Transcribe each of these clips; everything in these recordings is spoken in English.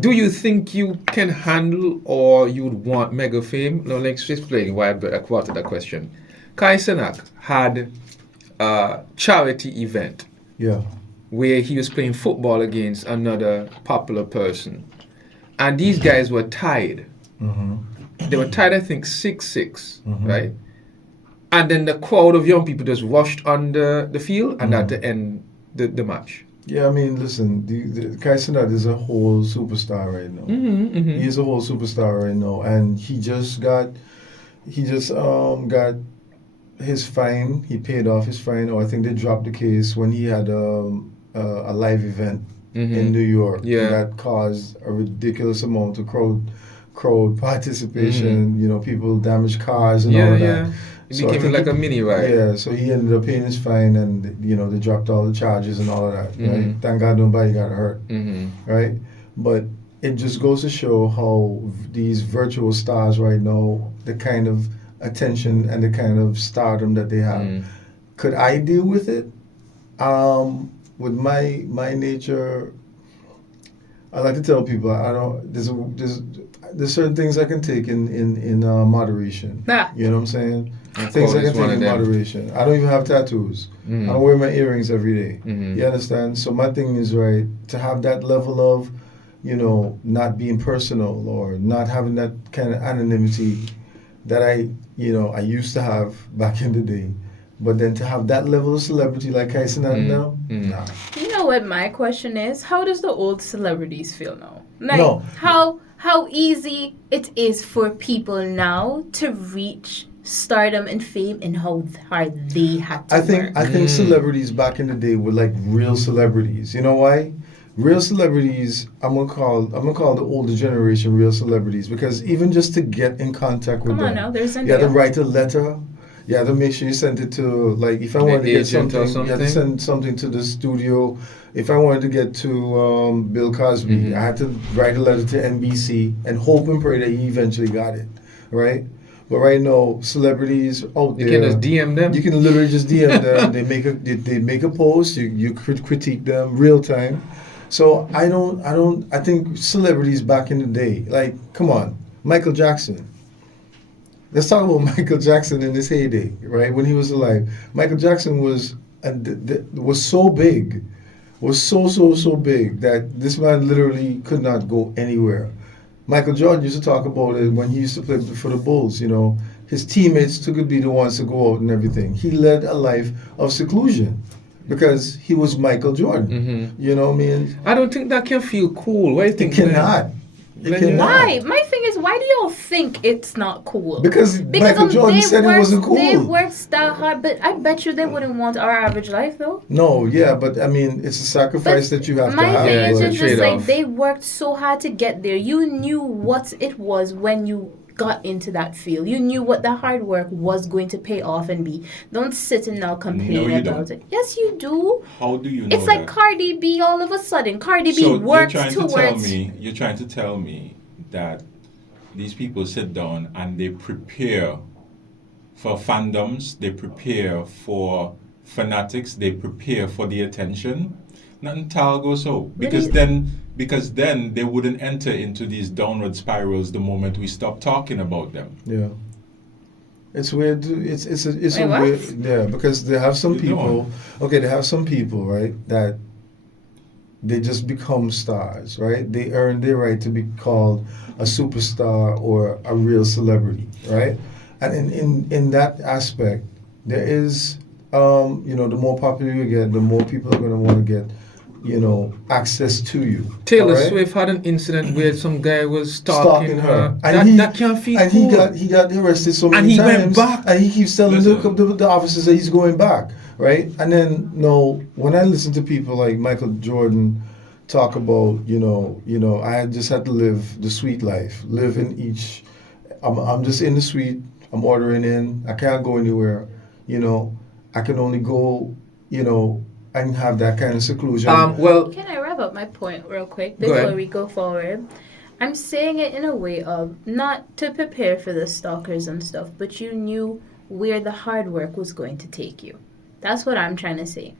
Do you think you can handle or you'd want mega fame? No, let's explain why I quoted that question. Kai Cenat had a charity event Yeah. where he was playing football against another popular person. And these guys were tied. Mm-hmm. They were tied, I think, 6-6, Mm-hmm. right? And then the crowd of young people just rushed on the field and had to end the match. Yeah, I mean, listen, the Kai Cenat is a whole superstar right now. He is a whole superstar right now, and he just got his fine. He paid off his fine, or I think they dropped the case when he had a live event in New York. Yeah. That caused a ridiculous amount of crowd participation. You know, people damaged cars and all of that. It So I became think like a mini riot. Yeah, so he ended up paying his fine, and you know they dropped all the charges and all of that. Right? Thank God nobody got hurt. Right? But it just goes to show how these virtual stars right now, the kind of attention and the kind of stardom that they have. Could I deal with it? With my nature, I like to tell people I don't. There's certain things I can take in moderation. You know what I'm saying? Things I can take in moderation. I don't even have tattoos. I don't wear my earrings every day. You understand? So my thing is, right, to have that level of, you know, not being personal or not having that kind of anonymity that I used to have back in the day. But then to have that level of celebrity like Kai Cenat now, nah. You know what my question is? How does the old celebrities feel now? Like, No. how easy it is for people now to reach stardom and fame, and how hard they had to work. I think celebrities back in the day were like real celebrities. You know why? Real celebrities, I'm gonna call the older generation real celebrities, because even just to get in contact with them, Now, there's you had to write a letter. You had to make sure you sent it to, like, if I wanted to get something, you had to send something to the studio. If I wanted to get to Bill Cosby, I had to write a letter to NBC and hope and pray that he eventually got it, right? But right now, celebrities out there, you can just DM them. You can literally just DM them. They make a post. You critique them real time. So I think celebrities back in the day, like, come on, Michael Jackson. Let's talk about Michael Jackson in his heyday, right? When he was alive, Michael Jackson was so big, was so big that this man literally could not go anywhere. Michael Jordan used to talk about it when he used to play for the Bulls. You know, his teammates could be the ones to go out and everything. He led a life of seclusion because he was Michael Jordan. You know what I mean? I don't think that can feel cool. Why do you think it cannot? It cannot. Why? My thing is, why do y'all think it's not cool? Because Michael Jordan said it wasn't cool. They worked that hard, but I bet you they wouldn't want our average life, though. No, yeah, but I mean, it's a sacrifice that you have to have. My thing is just like, off. they worked so hard to get there. You knew what it was when you got into that field. You knew what the hard work was going to pay off and be. Don't sit and now complain about it. Yes, you do. How do you know It's like Cardi B all of a sudden. Cardi B worked towards... You're trying to tell me that these people sit down and they prepare for fandoms, they prepare for fanatics, they prepare for the attention. Nothing tal goes so. Because then they wouldn't enter into these downward spirals the moment we stop talking about them. Yeah. It's weird. It's a weird. Yeah, because they have some people. Okay, they have some people, right, that they just become stars, right? They earn their right to be called a superstar or a real celebrity, right? And in that aspect, there is, the more popular you get, the more people are going to want to get, access to you. Taylor Swift had an incident where some guy was stalking her. That can't feel cool. And he got arrested so many times. And he went back. And he keeps telling the officers that he's going back, right? And then, when I listen to people like Michael Jordan talk about, I just had to live the sweet life, live in each, I'm just in the suite, I'm ordering in, I can't go anywhere, I can only go, and have that kind of seclusion. Can I wrap up my point real quick before we go forward? I'm saying it in a way of not to prepare for the stalkers and stuff, but you knew where the hard work was going to take you. That's what I'm trying to say.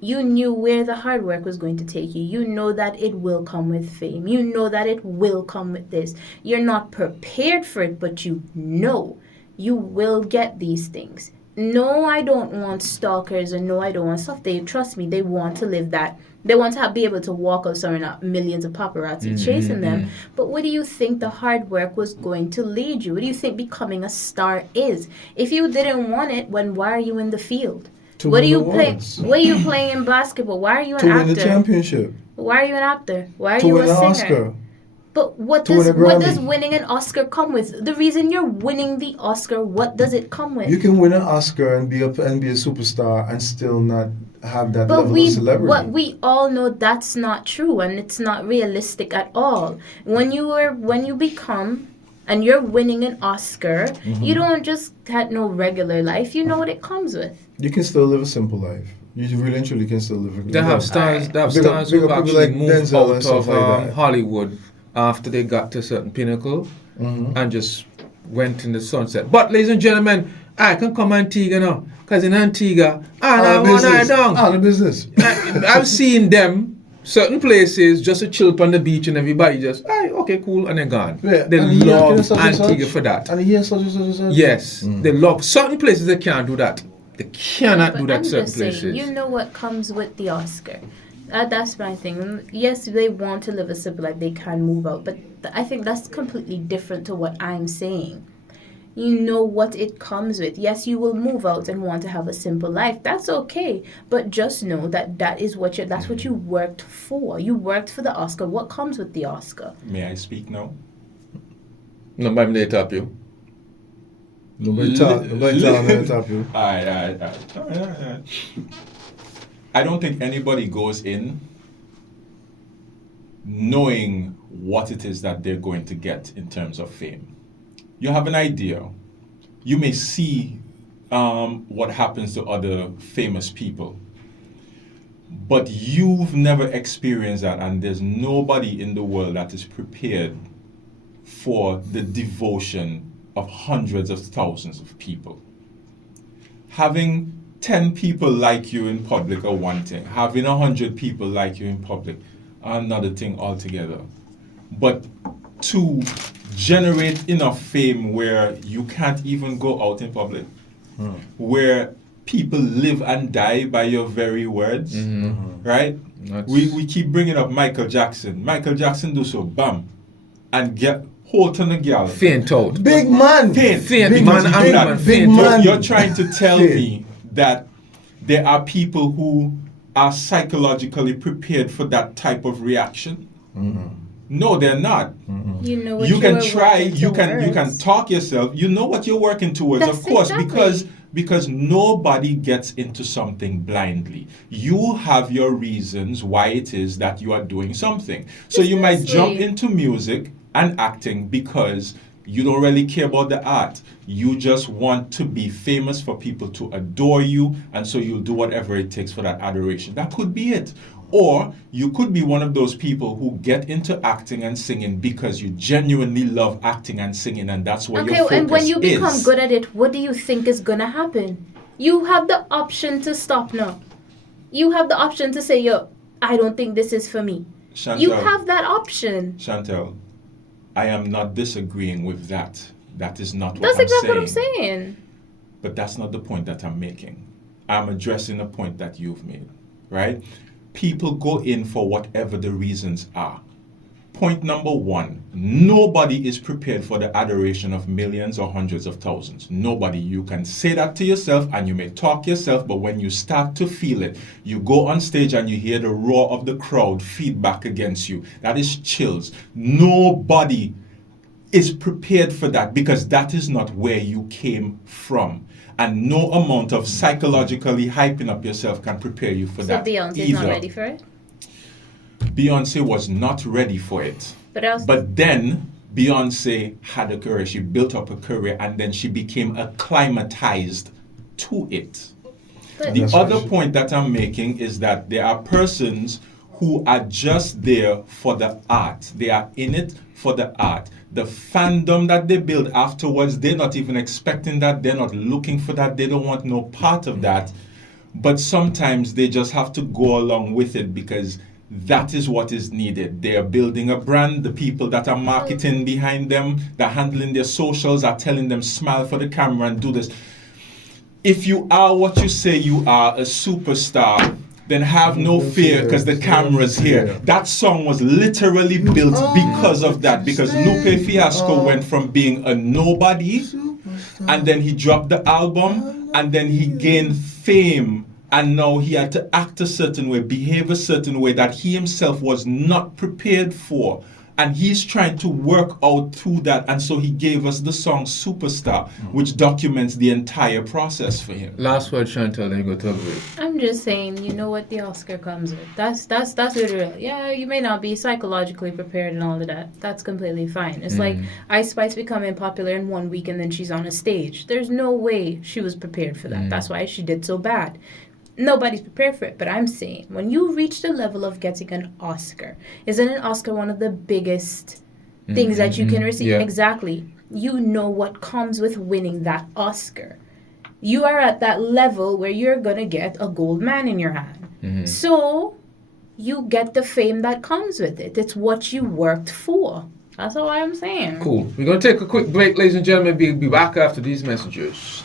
You knew where the hard work was going to take you. You know that it will come with fame. You know that it will come with this. You're not prepared for it, but you know you will get these things. No, I don't want stalkers, or no, I don't want stuff. They trust me. They want to live that. They want to be able to walk up somewhere, not millions of paparazzi chasing them. But what do you think the hard work was going to lead you? What do you think becoming a star is? If you didn't want it, why are you in the field? What are you playing? What are you playing in basketball? Why are you an actor? To win the championship. Why are you an actor? Why are to you win a singer? Oscar. But what does winning an Oscar come with? The reason you're winning the Oscar, what does it come with? You can win an Oscar and be a superstar and still not have that level of celebrity. But we all know that's not true, and it's not realistic at all. When you become and you're winning an Oscar, you don't just have no regular life. You know what it comes with. You can still live a simple life. You really and truly can still live a good life. They have stars who've actually moved out of Hollywood after they got to a certain pinnacle and just went in the sunset. But, ladies and gentlemen, I can come Antigua now. Because in Antigua, all the business. I've seen them, certain places, just to chill on the beach and everybody just, okay, cool, and they're gone. Yeah, they love Antigua for that. And here, such. Yes, they love certain places. They can't do that. They cannot do that certain places. Saying, you know what comes with the Oscar. That's my thing. Yes, they want to live a simple life. They can move out. But I think that's completely different to what I'm saying. You know what it comes with. Yes, you will move out and want to have a simple life. That's okay. But just know that's what you worked for. You worked for the Oscar. What comes with the Oscar? May I speak now? Nobody may top you. Nobody top you. All right. I don't think anybody goes in knowing what it is that they're going to get in terms of fame. You have an idea. You may see what happens to other famous people, but you've never experienced that, and there's nobody in the world that is prepared for the devotion of hundreds of thousands of people. Having 10 people like you in public are one thing. Having 100 people like you in public are another thing altogether. But to generate enough fame where you can't even go out in public, where people live and die by your very words, right? We keep bringing up Michael Jackson. Michael Jackson do so, bam, and get hold on the girl. Faint out. Big man. Big man. You're trying to tell me that there are people who are psychologically prepared for that type of reaction? No, they're not. You know what you can try. You can talk yourself. You know what you're working towards, of course, because nobody gets into something blindly. You have your reasons why it is that you are doing something. So you might jump into music and acting because you don't really care about the art. You just want to be famous for people to adore you, and so you'll do whatever it takes for that adoration. That could be it. Or you could be one of those people who get into acting and singing because you genuinely love acting and singing, and that's where your focus is. Okay, and when you become good at it, what do you think is going to happen? You have the option to stop now. You have the option to say, yo, I don't think this is for me. Chantel, you have that option. Chantel, I am not disagreeing with that. That is not what I'm saying. That's exactly what I'm saying. But that's not the point that I'm making. I'm addressing a point that you've made, right? People go in for whatever the reasons are. Point number one, nobody is prepared for the adoration of millions or hundreds of thousands. Nobody. You can say that to yourself and you may talk yourself, but when you start to feel it, you go on stage and you hear the roar of the crowd feedback against you. That is chills. Nobody is prepared for that because that is not where you came from. And no amount of psychologically hyping up yourself can prepare you for that. So Beyonce's not ready for it? Beyonce was not ready for it. But then Beyonce had a career. She built up a career and then she became acclimatized to it. The other point that I'm making is that there are persons who are just there for the art. They are in it for the art. The fandom that they build afterwards, they're not even expecting that. They're not looking for that. They don't want no part of that. but sometimes they just have to go along with it because that is what is needed. They are building a brand. The people that are marketing behind them, that are handling their socials, are telling them smile for the camera and do this. If you are what you say you are, a superstar, then have no fear because the camera's here. That song was literally built because of that. Because Lupe Fiasco went from being a nobody, and then he dropped the album, and then he gained fame. And now he had to act a certain way, behave a certain way that he himself was not prepared for. And he's trying to work out through that. And so he gave us the song Superstar, which documents the entire process for him. Last word, Chantal, then you go to a break. I'm just saying, you know what the Oscar comes with. That's literally, yeah, you may not be psychologically prepared and all of that. That's completely fine. It's like Ice Spice becoming popular in 1 week and then she's on a stage. There's no way she was prepared for that. That's why she did so bad. Nobody's prepared for it, but I'm saying when you reach the level of getting an Oscar, isn't an Oscar one of the biggest things that you can receive? Yeah. Exactly. You know what comes with winning that Oscar. You are at that level where you're going to get a gold man in your hand. So you get the fame that comes with it. It's what you worked for. That's all I'm saying. Cool. We're going to take a quick break, ladies and gentlemen. We'll be back after these messages.